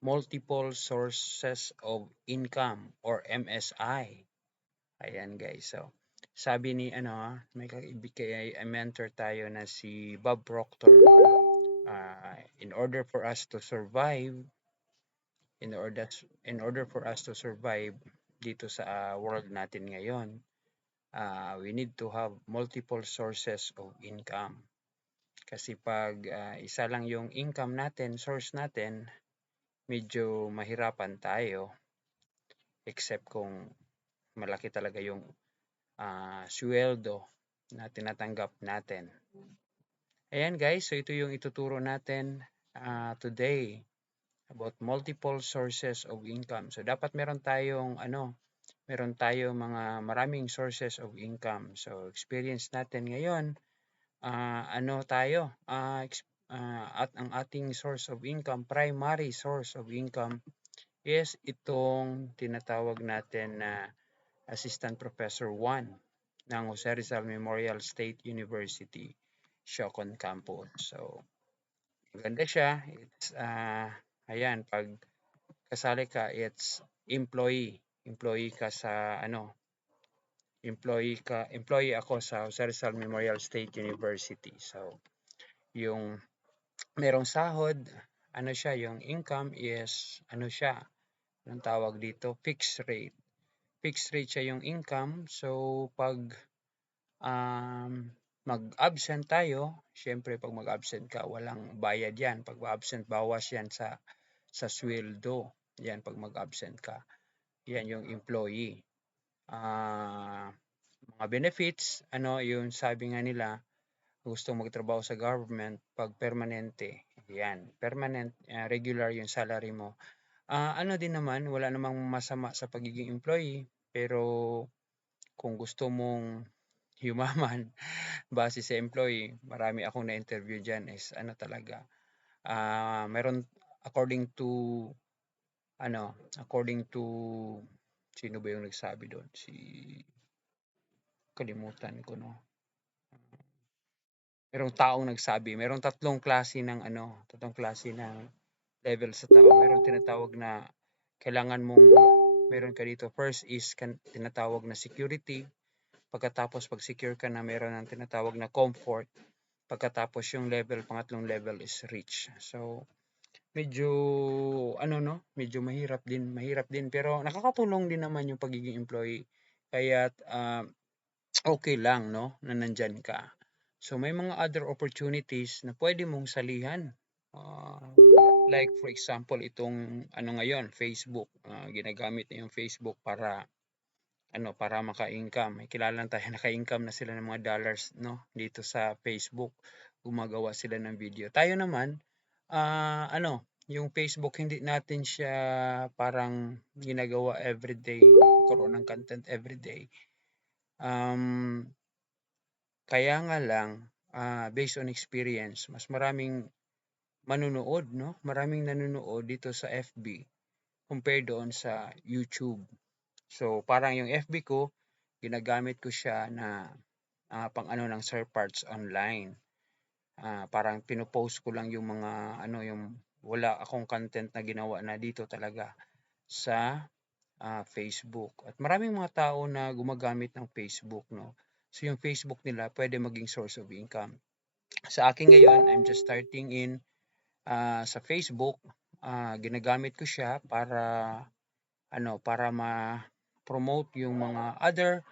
multiple sources of income or MSI. Ayan guys. So, sabi ni may mentor tayo na si Bob Proctor. In order for us to survive, in order for us to survive dito sa world natin ngayon, we need to have multiple sources of income. Kasi pag isa lang yung income natin, source natin, medyo mahirapan tayo except kung malaki talaga yung sweldo na tinatanggap natin. Ayan guys, so ito yung ituturo natin today about multiple sources of income. So dapat meron tayong mga maraming sources of income. So experience natin ngayon, at ang ating source of income, primary source of income is itong tinatawag natin na Assistant Professor 1 ng Jose Rizal Memorial State University, Siocon Campus. So, maganda siya. It's, ayan, pag kasali ka, it's employee. Employee ka sa, employee ako sa Jose Rizal Memorial State University. So, yung merong sahod, yung income is, anong tawag dito, fixed rate. Fixed rate siya yung income. So, pag mag-absent tayo, syempre pag mag-absent ka, walang bayad yan. Pag absent, bawas yan sa sweldo. Yan, pag mag-absent ka. Yan yung employee. Mga benefits, yung sabi nga nila, gusto magtrabaho sa government, pag permanente, yan, permanent, regular yung salary mo. Din naman, wala namang masama sa pagiging employee, pero kung gusto mong yumaman base sa employee, marami akong na-interview dyan is talaga. Meron according to sino ba yung nagsabi doon? Kalimutan ko, no? Merong taong nagsabi, merong tatlong klase ng level sa tao. Merong tinatawag na kailangan mong meron ka dito. First is tinatawag na security. Pagkatapos pag secure ka na, meron ng tinatawag na comfort. Pagkatapos yung pangatlong level is rich. So, medyo medyo mahirap din pero nakakatulong din naman yung pagiging employee. Kaya't okay lang, no, na nandyan ka. So, may mga other opportunities na pwede mong salihan. Like for example, itong ngayon, Facebook. Ginagamit na yung Facebook para maka-income. May kilala tayo naka-income na sila ng mga dollars, no, dito sa Facebook. Gumagawa sila ng video. Tayo naman, yung Facebook, hindi natin siya parang ginagawa everyday, karoon ng content everyday. Kaya nga lang, based on experience, mas maraming manunood, no? Maraming nanonood dito sa FB compared doon sa YouTube. So, parang yung FB ko, ginagamit ko siya na pang ng spare parts online. Parang pinopost ko lang yung mga yung wala akong content na ginawa na dito talaga sa Facebook. At maraming mga tao na gumagamit ng Facebook, no. So yung Facebook nila pwede maging source of income. Sa akin ngayon, I'm just starting in sa Facebook. Ginagamit ko siya para ma-promote yung mga other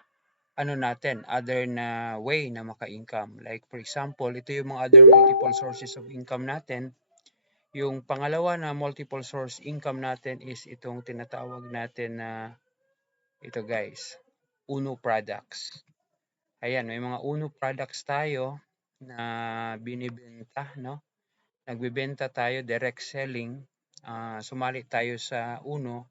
other na way na maka-income. Like for example, ito yung mga other multiple sources of income natin. Yung pangalawa na multiple source income natin is itong tinatawag natin na ito guys, Uno products. Ayan, may mga Uno products tayo na binibenta, no? Nagbebenta tayo, direct selling. Sumali tayo sa Uno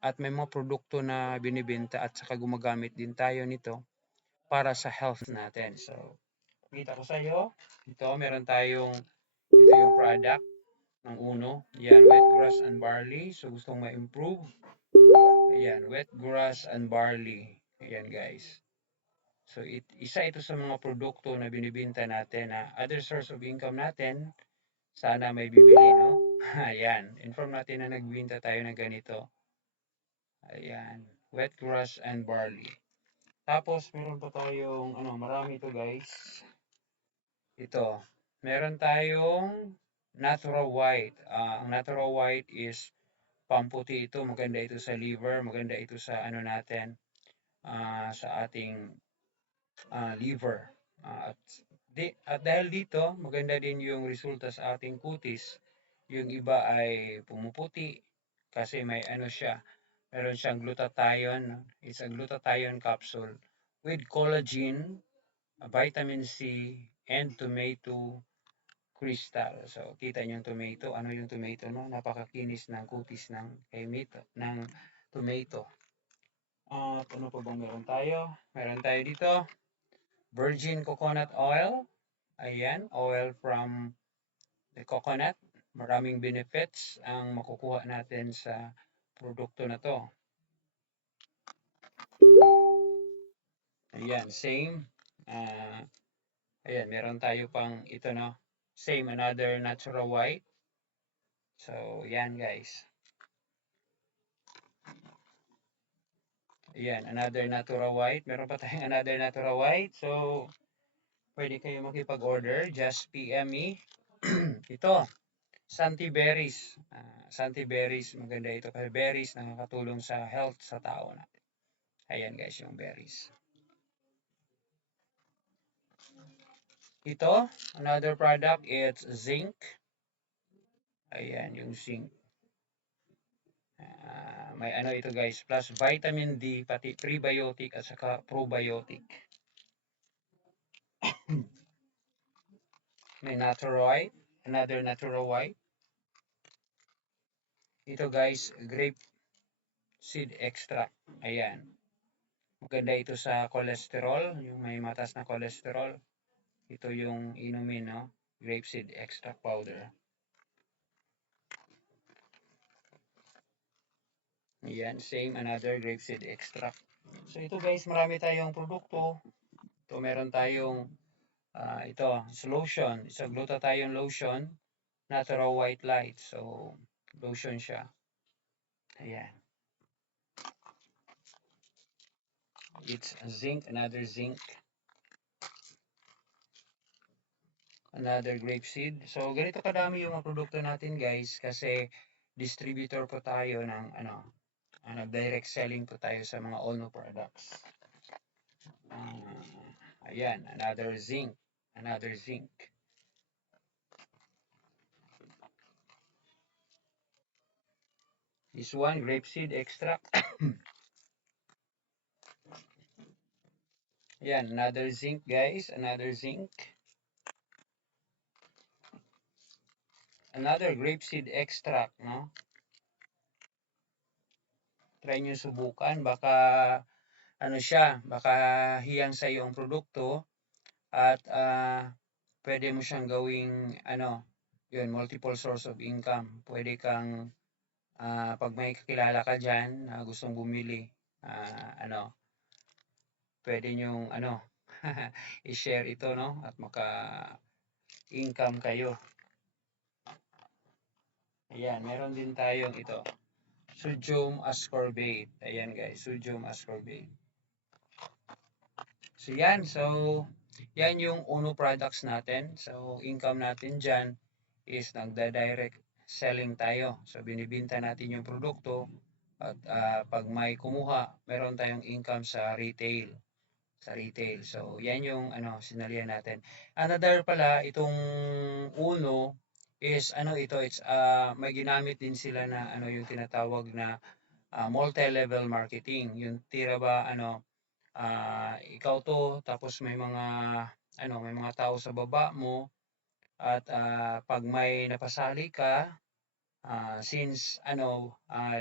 at may mga produkto na binibenta at saka gumagamit din tayo nito para sa health natin. So, kita ko sa iyo, meron tayong ito yung product ng Uno. Yan, wheat grass and barley. So, gustong ma-improve. Ayan, wheat grass and barley. Ayan, guys. So, isa ito sa mga produkto na binibenta natin na other source of income natin. Sana may bibili, no? Ayan, inform natin na nagbinta tayo ng ganito. Ayan, wheat grass and barley. Tapos, meron pa tayong, marami to guys. Ito, meron tayong natural white. Ang natural white is pamputi ito. Maganda ito sa liver. Maganda ito sa natin, sa ating liver. At dahil dito, maganda din yung resulta sa ating kutis. Yung iba ay pumuputi kasi may siya. Meron siyang glutathione. It's a glutathione capsule with collagen, vitamin C, and tomato crystal. So, kita niyo yung tomato. Ano yung tomato, no? Napakakinis ng kutis ng tomato. At ano pa bang meron tayo? Meron tayo dito, virgin coconut oil. Ayan, oil from the coconut. Maraming benefits ang makukuha natin sa produkto na to. Ayan, same. Ayan, meron tayo pang ito, no? Same, another natural white. So, yan guys. Ayan, another natural white. Meron pa tayong another natural white. So, pwede kayo makipag-order. Just PM me. Ito, Santi berries. Santi berries, maganda ito kasi berries nakakatulong sa health sa tao natin. Ayan guys, yung berries. Ito, another product, it's zinc. Ayan, yung zinc. May ito guys, plus vitamin D, pati prebiotic at saka probiotic. May natural white, another natural white. Ito guys, grape seed extract. Ayan. Maganda ito sa cholesterol, yung may mataas na cholesterol. Ito yung inumin, no? Grapeseed extract powder. Ayan, same, another grapeseed extract. So ito guys, marami tayong produkto. Ito meron tayong ito, it's lotion. It's a glutathione lotion, natural white light. So, lotion siya. Ayan. It's zinc, another zinc. Another grapeseed. So, ganito kadami yung mga produkto natin guys kasi distributor po tayo ng direct selling po tayo sa mga Ono products. Ayan, another zinc. Another zinc. This one, grapeseed extract. Ayan, another zinc guys. Another zinc. Another grapeseed extract, no? Try nyo subukan. Baka, baka hiyang sa iyo ang produkto at pwede mo siyang gawing, yun, multiple source of income. Pwede kang, pag may kakilala ka dyan na gustong bumili, pwede nyong, i-share ito, no? At maka-income kayo. Ayan, meron din tayong ito. Sodium ascorbate. Ayan guys, sodium ascorbate. So yan, yan yung Uno products natin. So income natin dyan is nagda-direct selling tayo. So binibinta natin yung produkto at pag may kumuha, meron tayong income sa retail. So yan yung sinalihan natin. Another pala, itong Uno is it's may ginamit din sila na yung tinatawag na multi-level marketing. Yung tira ba ikaw to tapos may mga tao sa baba mo at pag may napasali ka, since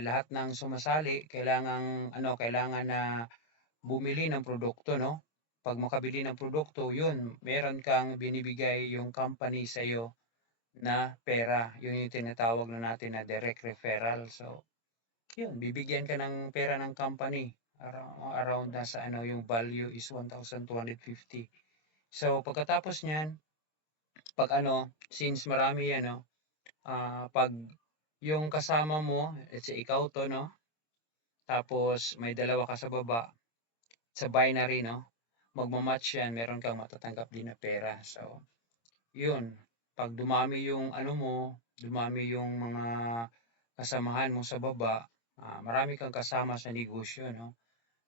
lahat ng sumasali kailangan na bumili ng produkto, no? Pag makabili ng produkto, yun, meron kang binibigay yung company sa iyo na pera. Yun yung tinatawag na natin na direct referral. So, yun, bibigyan ka ng pera ng company. Around nasa yung value is 1,250. So, pagkatapos niyan, pag since marami yan, pag yung kasama mo, let's say ikaw 'to 'no, tapos may dalawa ka sa baba, sa binary 'no, magma-match yan, meron kang matatanggap din na pera. So, yun, 'pag dumami yung ano mo, dumami yung mga kasamahan mo sa baba, marami kang kasama sa negosyo 'no.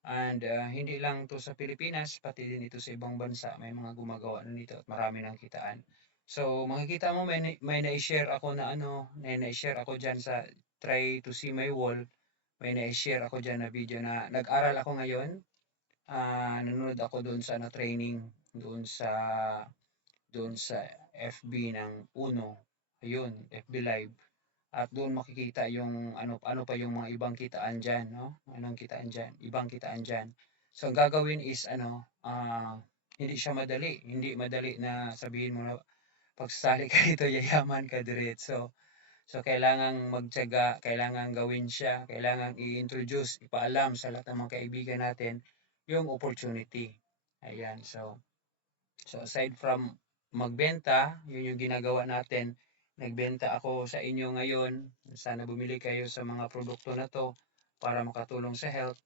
And, hindi lang 'to sa Pilipinas, pati din ito sa ibang bansa, may mga gumagawa na nito at marami ng kitaan. So, makikita mo may nai-share ako na ano, may nai-share ako diyan sa Try to See My Wall, may nai-share ako diyan na video na nag-aral ako ngayon, nanonood ako doon sa ano, training doon sa FB ng UNO, ayun, FB Live. At doon makikita yung ano ano pa yung mga ibang kitaan diyan 'no, anong kitaan diyan, ibang kitaan diyan. So ang gagawin is ano, hindi siya madali, hindi madali na sabihin mo na pagsasali ka dito yayaman ka diretso. So kailangang magtiyaga, kailangang gawin siya, kailangang i-introduce, ipaalam sa lahat ng mga kaibigan natin yung opportunity. Ayan, so aside from magbenta, yun yung ginagawa natin. Nagbenta ako sa inyo ngayon. Sana bumili kayo sa mga produkto na to para makatulong sa health.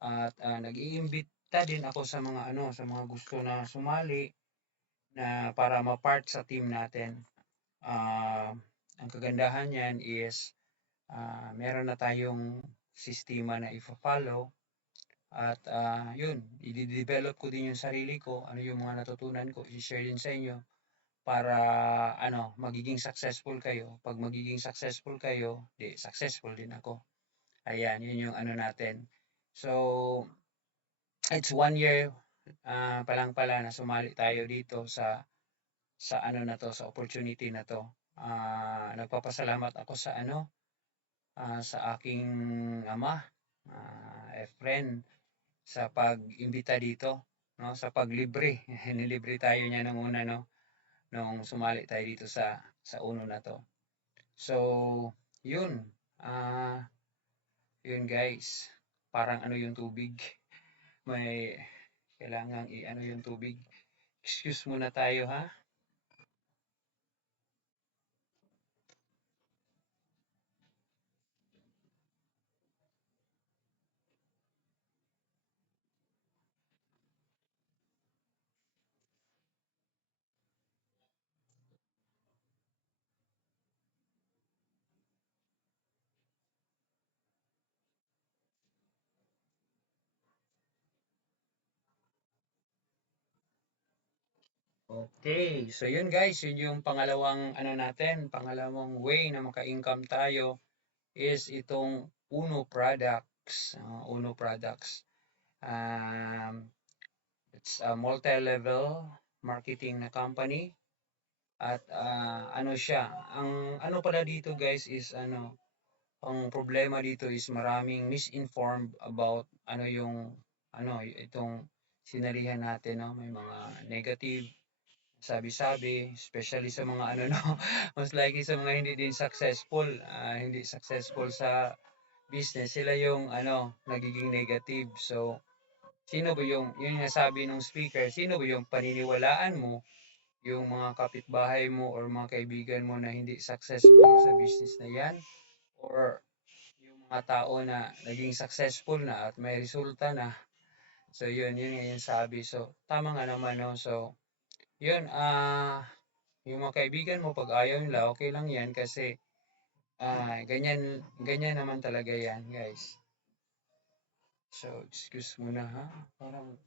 At nag-iimbita din ako sa mga ano, sa mga gusto na sumali na para ma-part sa team natin. Ah, ang kagandahan niyan is meron na tayong sistema na ifa-follow at yun, i-develop ko din yung sarili ko, ano yung mga natutunan ko, i-share din sa inyo para ano, magiging successful kayo. Pag magiging successful kayo, di successful din ako. Ayan, yun yung ano natin. So, it's 1 year pa lang pala na sumali tayo dito sa ano na to, sa opportunity na to. Nagpapasalamat ako sa ano, sa aking ama, friend, sa pag-imbita dito, no, sa paglibre. Nilibre tayo niya nung una, no, nung sumali tayo dito sa uno na to. So, yun. Ah, yun guys. Parang ano yung tubig. May kailangang i-ano yung tubig. Excuse muna tayo ha. Okay. So yun guys, yun yung pangalawang ano natin, pangalawang way na maka-income tayo is itong Uno Products. Uno Products. Um, it's a multi-level marketing na company at ano siya, ang ano pala dito guys is ano, ang problema dito is maraming misinformed about ano yung ano itong sinalihan natin no, may mga negative sabi-sabi, especially sa mga ano no, most likely sa mga hindi din successful, hindi successful sa business, sila yung ano nagiging negative. So sino ba yung nasabi ng speaker, sino ba yung paniniwalaan mo, yung mga kapitbahay mo or mga kaibigan mo na hindi successful sa business na yan, or yung mga tao na naging successful na at may resulta na. So yun nga yung sabi. So tama nga naman no. So yun, yung mga kaibigan mo pag ayaw nila, okay lang yan kasi ganyan ganyan naman talaga yan, guys. So excuse muna ha. Parang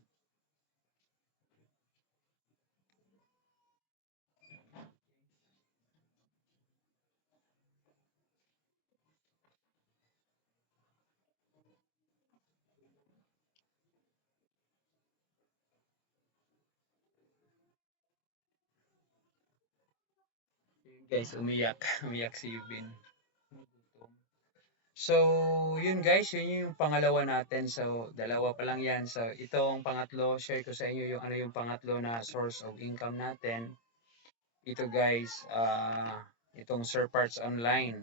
guys, umiyak, umiyak si Yubin. So, yun guys, yun yung pangalawa natin. So, dalawa pa lang yan. So, itong pangatlo, share ko sa inyo yung ano yung pangatlo na source of income natin. Ito guys, itong Sir Parts Online.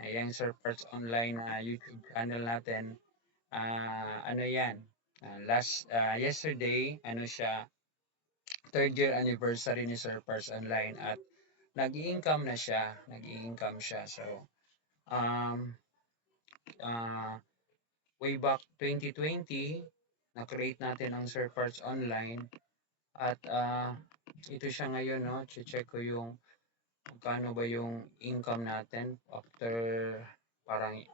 Ayan, Sir Parts Online na YouTube channel natin. Ano yan? Yesterday, ano siya, third year anniversary ni Sir Parts Online at nag-i-income na siya, nag-i-income siya. So, um, way back 2020, na-create natin ang Sir Parts Online at ito siya ngayon, no? Check ko yung magkano ba yung income natin after parang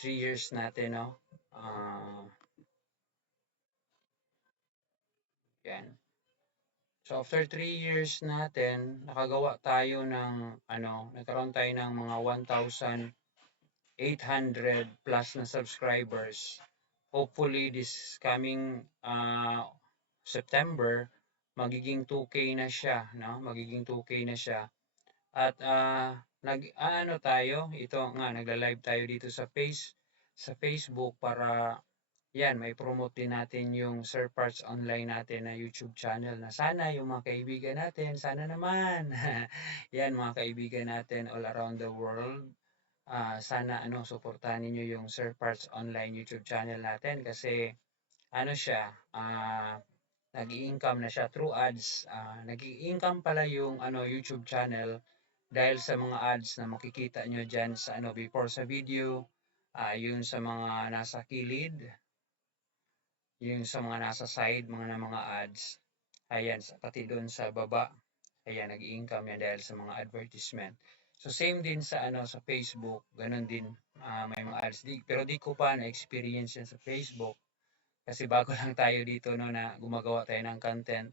3 years natin, no? Yan. So after 3 years natin, nakagawa tayo ng nagkaroon tayo ng mga 1,800 plus na subscribers. Hopefully this coming September, magiging 2K na siya, no? Magiging 2K na siya. At tayo, ito nga, nagla-live tayo dito sa Facebook para yan, may promote din natin yung Sir Parts Online natin na YouTube channel na sana yung mga kaibigan natin, sana naman. Yan, mga kaibigan natin all around the world. Sana suportahan niyo yung Sir Parts Online YouTube channel natin kasi siya, nag-i-income na siya through ads. Nag-i-income pala yung YouTube channel dahil sa mga ads na makikita nyo dyan sa before sa video, yun sa mga nasa kilid, yung sa mga nasa side, mga ads. Ayan, pati doon sa baba. Ayan, nag-i-income yan dahil sa mga advertisement. So same din sa sa Facebook, ganun din may mga ads. Pero di ko pa na-experience yan sa Facebook kasi bago lang tayo dito no na gumagawa tayo ng content.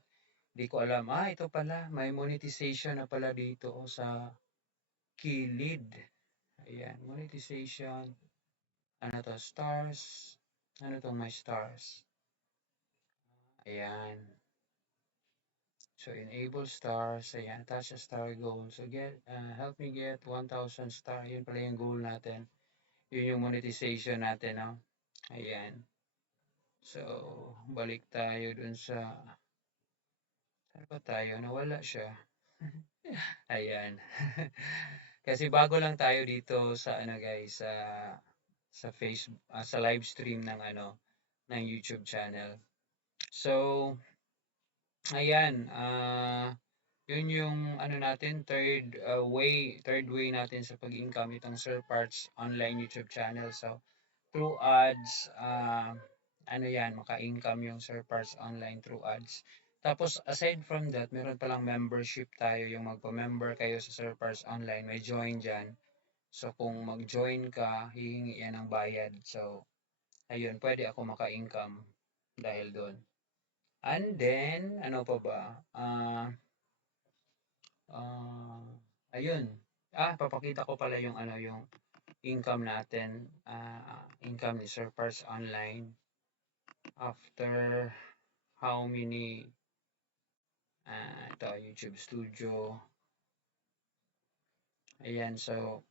Di ko alam, ito pala, may monetization na pala dito sa kilid. Ayan, monetization. Ano to, stars. Ano to, my stars. Ayan. So, enable stars. Ayan, attach a star goal. So, help me get 1,000 star. Yun pala yung goal natin. Yun yung monetization natin, no? Ayan. So, balik tayo dun sa... Saan ba tayo? Nawala siya. Ayan. Kasi bago lang tayo dito sa guys, sa Facebook, sa live stream ng ng YouTube channel. So, ayan, yun yung natin third way natin sa pag-income itong Sir Parts online YouTube channel. So, through ads, yan, maka-income yung Sir Parts online through ads. Tapos, aside from that, meron palang membership tayo, yung magpa-member kayo sa Sir Parts online, may join dyan. So, kung mag-join ka, hihingi yan ng bayad. So, ayun, pwede ako maka-income dahil doon. And then, ano pa ba? Ayun. Papakita ko pala yung yung income natin. Income ni Sir Pars Online after how many ito, YouTube Studio. Ayan, so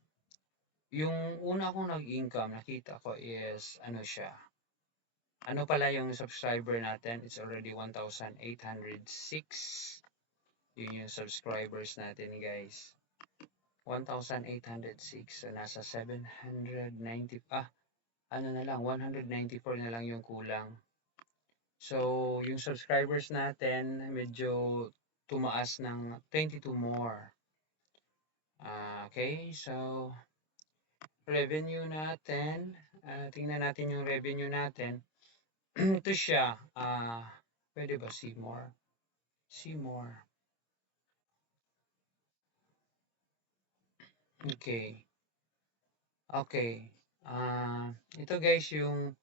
yung una kong nag-income, nakita ko is siya. Ano pala yung subscriber natin? It's already 1,806. Yun yung subscribers natin, guys. 1,806. So, nasa 790. Na lang. 194 na lang yung kulang. So, yung subscribers natin, medyo tumaas ng 22 more. Okay, so, revenue natin. Tingnan natin yung revenue natin. Ito siya. Pwede ba see more? See more. Okay. Okay. Ito guys yung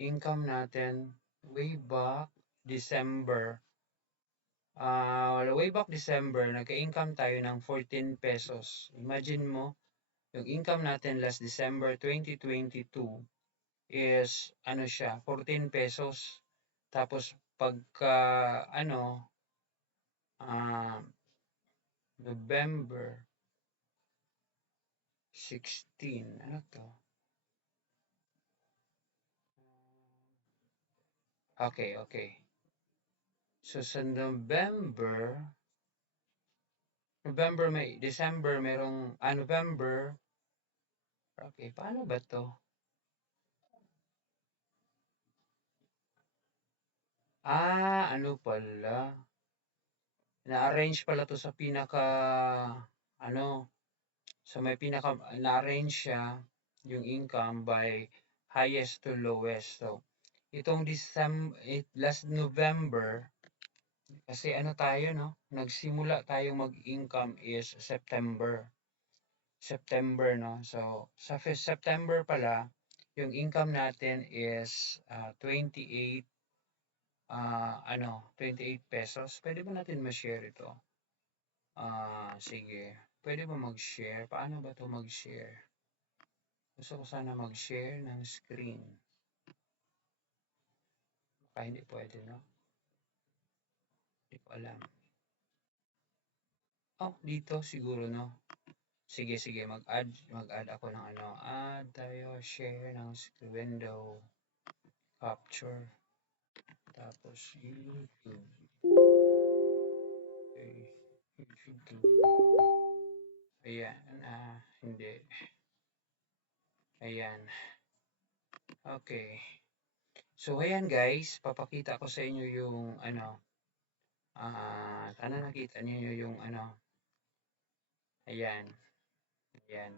income natin way back December. Way back December, nagka-income tayo ng 14 pesos. Imagine mo, yung income natin last December 2022 is siya, 14 pesos. Tapos pagka November 16, ano to? Okay. So sa November, December, merong, November, okay, paano ba to? Ano pala? Na-arrange pala to sa pinaka, So may na-arrange siya yung income by highest to lowest. So itong last November, kasi ano tayo, no? Nagsimula tayong mag-income is September. September, no? So sa September pala, yung income natin is 28 28 pesos. Pwede ba natin ma-share ito? Sige. Pwede ba mag-share? Paano ba to mag-share? Gusto ko sana mag-share ng screen. Baka hindi pwede, no? Hindi ko alam. Oh, dito siguro, no? Sige, sige. Mag-add ako ng ano. Add tayo, share ng window. Capture. Tapos, YouTube. Okay. YouTube. Ayan. Hindi. Ayan. Okay. So, ayan guys. Papakita ko sa inyo yung ano. Sana nakita niyo yung ano. Ayan. Ayan.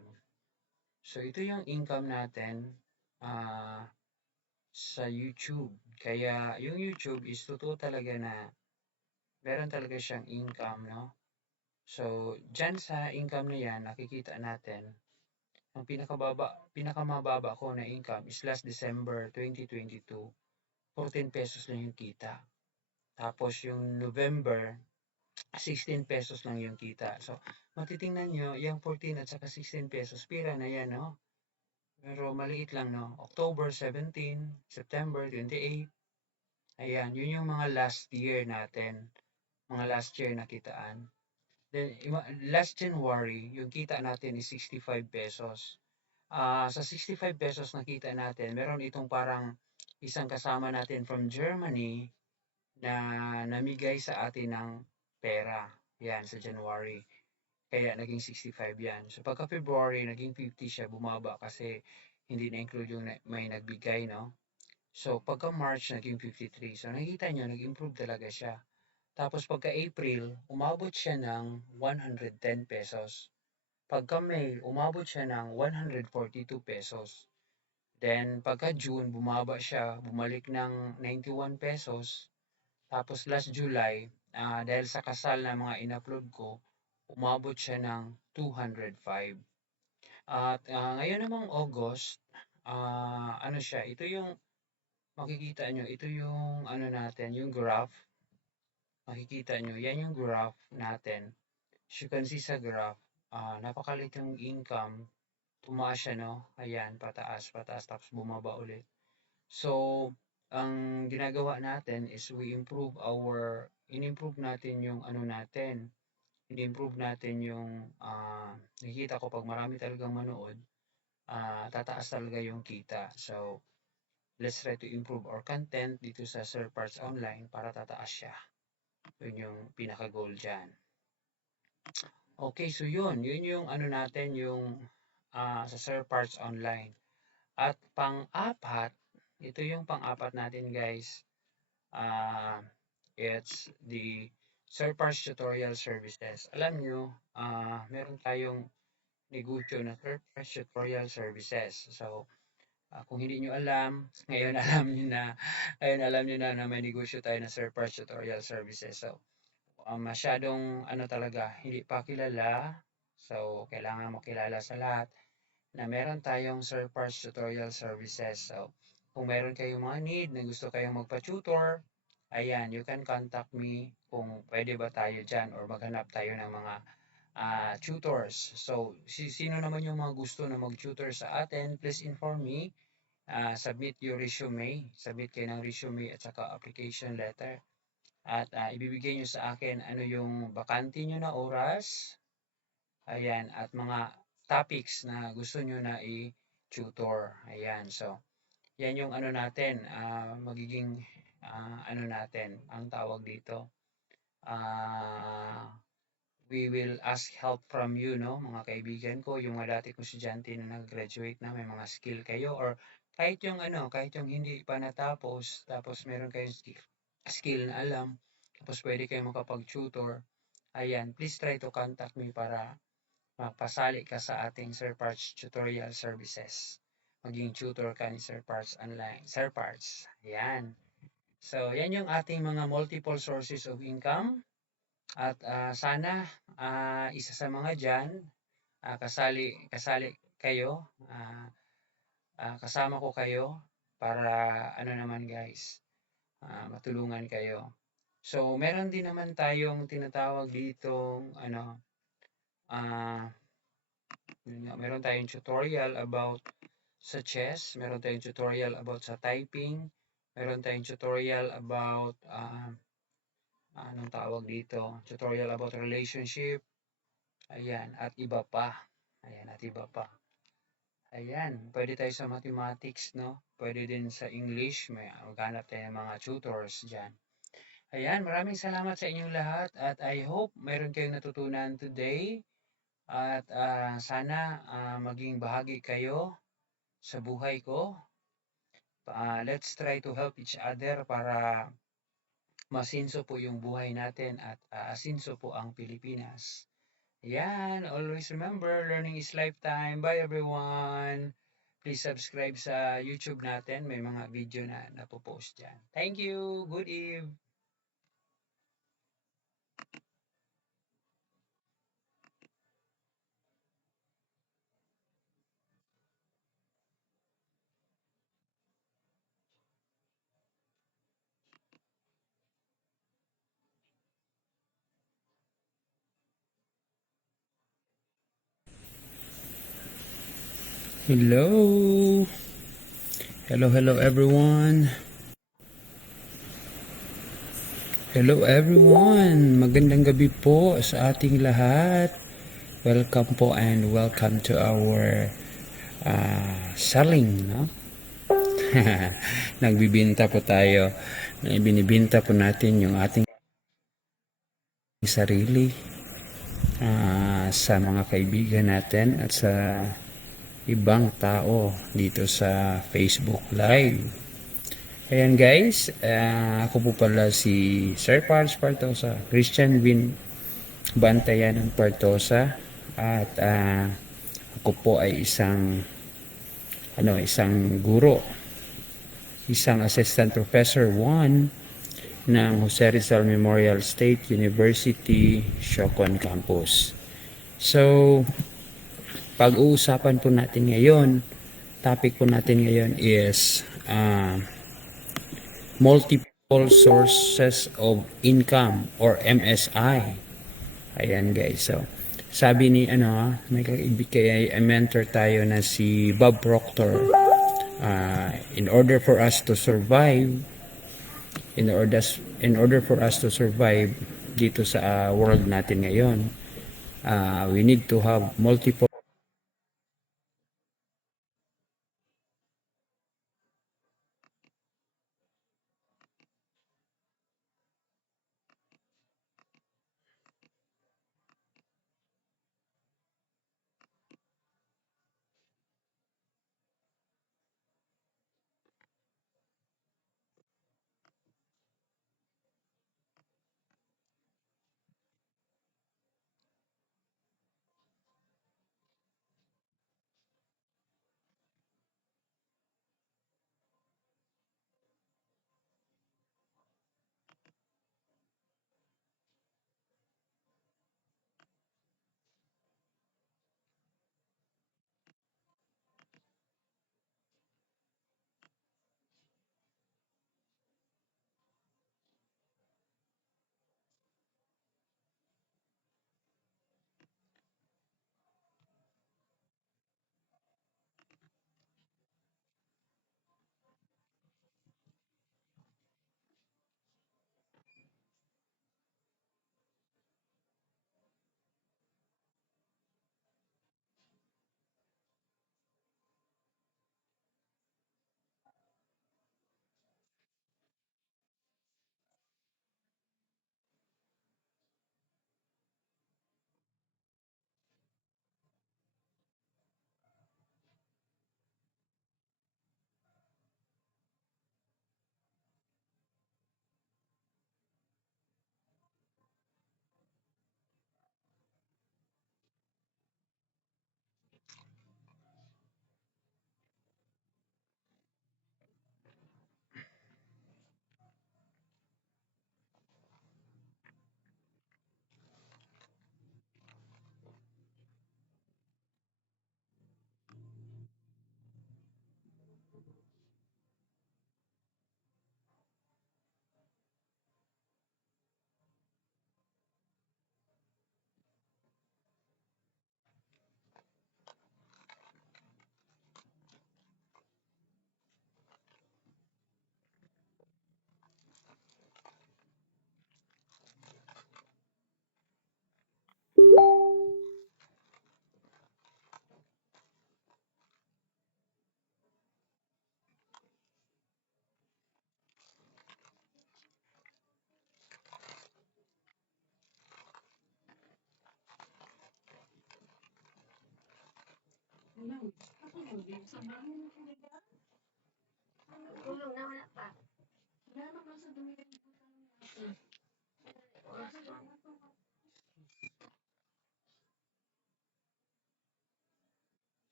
So, ito yung income natin sa YouTube. Kaya, yung YouTube is totoo talaga na meron talaga siyang income, no? So, dyan sa income na yan, nakikita natin, ang pinakamababa ko na income is last December 2022, 14 pesos lang yung kita. Tapos yung November, 16 pesos lang yung kita. So, matitingnan nyo, yung 14 at saka 16 pesos, pira na yan, no? Pero maliit lang, no? October 17, September 28. Ayan, yun yung mga last year natin. Mga last year na kitaan. Then, last January, yung kita natin is 65 pesos. Sa 65 pesos na kita natin, meron itong parang isang kasama natin from Germany na namigay sa atin ng pera. Yan, sa January. Kaya naging 65 yan. So pagka February, naging 50 siya, bumaba kasi hindi na-include yung may nagbigay, no? So pagka March, naging 53. So nakikita nyo, nag-improve talaga siya. Tapos pagka April, umabot siya ng 110 pesos. Pagka May, umabot siya ng 142 pesos. Then pagka June, bumaba siya, bumalik ng 91 pesos. Tapos last July, dahil sa kasal na mga in-upload ko, umabot siya ng 205. At ngayon namang August, ano siya, ito yung makikita nyo, ito yung ano natin, yung graph. Makikita nyo, yan yung graph natin. As you can see sa graph, napakalit yung income. Tumaas siya, no? Ayan, pataas, pataas, tapos bumaba ulit. So, ang ginagawa natin is we in-improve natin yung ano natin. In-improve natin yung, nakikita ko pag marami talagang manood, tataas talaga yung kita. So, let's try to improve our content dito sa Sir Parts Online para tataas siya. Yun yung pinaka-goal dyan. Okay, so yun yung ano natin, yung sa Sir Parts Online. At pang-apat, ito yung pang-apat natin guys. It's the Sir Parts Tutorial Services. Alam nyo, meron tayong negosyo na Sir Parts Tutorial Services. So, kung hindi nyo alam, ngayon alam nyo na may negosyo tayo na Sir Parts Tutorial Services. So, masyadong ano talaga, hindi pa kilala. So, kailangan makilala sa lahat na meron tayong Sir Parts Tutorial Services. So, kung meron kayong mga need na gusto kayong magpa-tutor, ayan, you can contact me kung pwede ba tayo dyan or maghanap tayo ng mga tutors. So, sino naman yung mga gusto na mag-tutor sa atin, please inform me. Submit your resume. Submit kayo ng resume at saka application letter. At ibibigay nyo sa akin ano yung bakante nyo na oras. Ayan, at mga topics na gusto nyo na i-tutor. Ayan, so, yan yung ano natin, magiging ano natin, ang tawag dito. We will ask help from you, no, mga kaibigan ko, yung mga dati kong estudyante na nag-graduate na, may mga skill kayo, or kahit yung ano, kahit yung hindi pa natapos, tapos meron kayong skill na alam, tapos pwede kayong makapag-tutor, ayan, please try to contact me para mapasali ka sa ating Sir Parts Tutorial Services. Maging tutor ka ni Sir Parts Online. Sir Parts. Ayan. So, yan yung ating mga multiple sources of income. At sana isa sa mga dyan, kasali kayo, kasama ko kayo para ano naman guys, matulungan kayo. So, meron din naman tayong tinatawag ditong ah, meron tayong tutorial about sa chess, meron tayong tutorial about sa typing, meron tayong tutorial about anong tawag dito, tutorial about relationship, ayan, at iba pa. Ayan, at iba pa. Ayan, pwede tayo sa mathematics, no? Pwede din sa English, may maghanap tayo ng mga tutors dyan. Ayan, maraming salamat sa inyong lahat at I hope mayroon kayong natutunan today at sana maging bahagi kayo sa buhay ko. Let's try to help each other para masinso po yung buhay natin at asinso po ang Pilipinas. Ayan, always remember, learning is lifetime. Bye everyone! Please subscribe sa YouTube natin. May mga video na napopost dyan. Thank you! Good eve! Hello! Hello everyone! Hello everyone! Magandang gabi po sa ating lahat. Welcome po and welcome to our selling, no? Nagbibinta po tayo. Binibinta po natin yung ating sarili sa mga kaibigan natin at sa ibang tao dito sa Facebook Live. Ayan guys, ako po pala si Sir Parts Partosa, Christian Bantayan ng Partosa at ako po ay isang guro, isang assistant professor 1 ng Jose Rizal Memorial State University, Siocon Campus. So, pag-uusapan po natin ngayon, topic po natin ngayon is multiple sources of income or MSI. Ayan guys, so sabi ni may kay mentor tayo na si Bob Proctor, in order for us to survive, in order for us to survive dito sa world natin ngayon, we need to have multiple